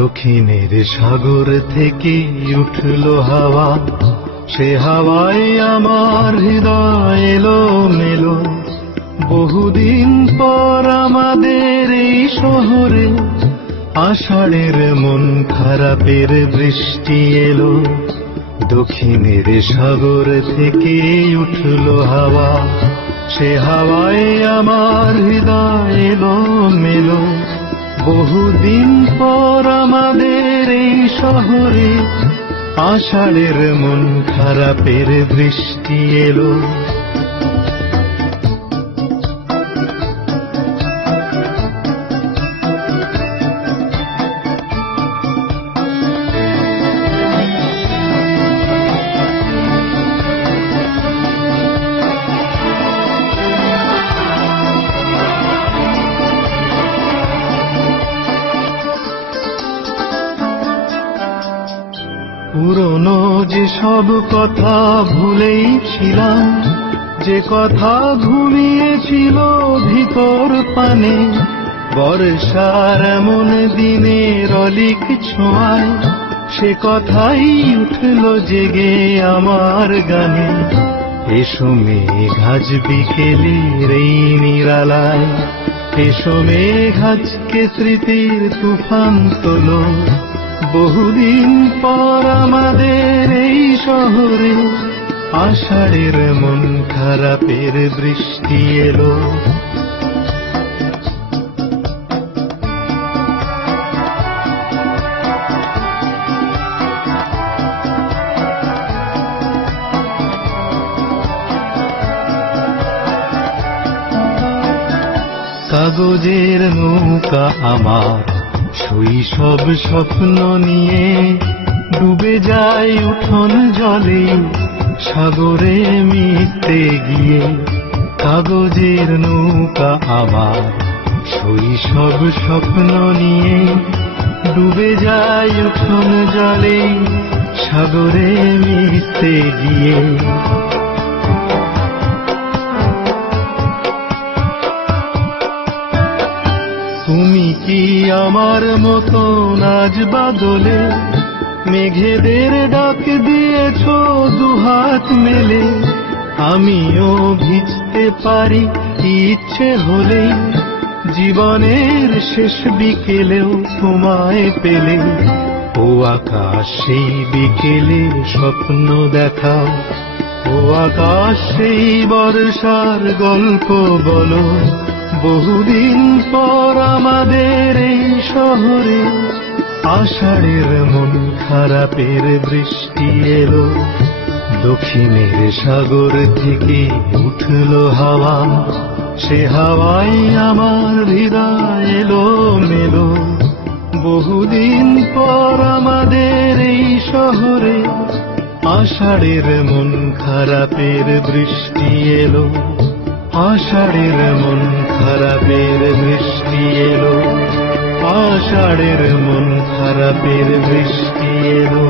দক্ষিণের সাগর থেকে উঠল হাওয়া, সে হাওয়ায় আমার হৃদয় এলো মেলো। বহুদিন পর আমাদের এই শহরে আষাঢ়ের মন খারাপের বৃষ্টি এলো। দক্ষিণের সাগর থেকে উঠল হাওয়া, সে হাওয়ায় আমার হৃদয় এলো মেলো। বহুদিন পর আমাদের এই শহরে আষাঢ়ের মন খারাপের বৃষ্টি এলো। পুরনো যে সব কথা ভুলেই ছিলাম, যে কথা ঘুমিয়েছিল ভিতর পানে, বর্ষার এমন দিনের অলিক ছোঁয়ায় সে কথাই উঠল জেগে আমার গানে। এসো মেঘ আজ বিকেলের এই নিরালায়, এসো মেঘ আজকে স্মৃতির তুফান তোলো। বহুদিন পর আমাদের এই শহরে আষাঢ়ের মন খারাপের বৃষ্টি এলো। কাগজের নৌকা আমার শৈশব স্বপ্ন নিয়ে ডুবে যায় উঠোন জলে সাগরে মিশতে গিয়ে। কাগজের নৌকা আমার শৈশব স্বপ্ন নিয়ে ডুবে যায় উঠোন জলে সাগরে মিশতে গিয়ে। তুমি কি আমার মতো আজ বাদলে মেঘেদের ডাক দিয়েছ দুহাত মেলে? আমিও ভিজতে পারি ইচ্ছে হলে, জীবনের শেষ বিকেলেও তোমায় পেলে। ও আকাশ সেই বিকেলে স্বপ্ন দেখাও, ও আকাশ সেই বর্ষার গল্প বলো। বহুদিন পর আমাদের এই শহরে আষাঢ়ের মন খারাপের বৃষ্টি এলো। দক্ষিণের সাগর থেকে উঠল হাওয়া, সে হাওয়ায় আমার হৃদয় এলো মেলো। বহুদিন পর আমাদের এই শহরে আষাঢ়ের মন খারাপের বৃষ্টি এলো। আষাঢ়ের মন খারাপের বৃষ্টি এলো, আষাঢ়ের মন খারাপের বৃষ্টি এলো।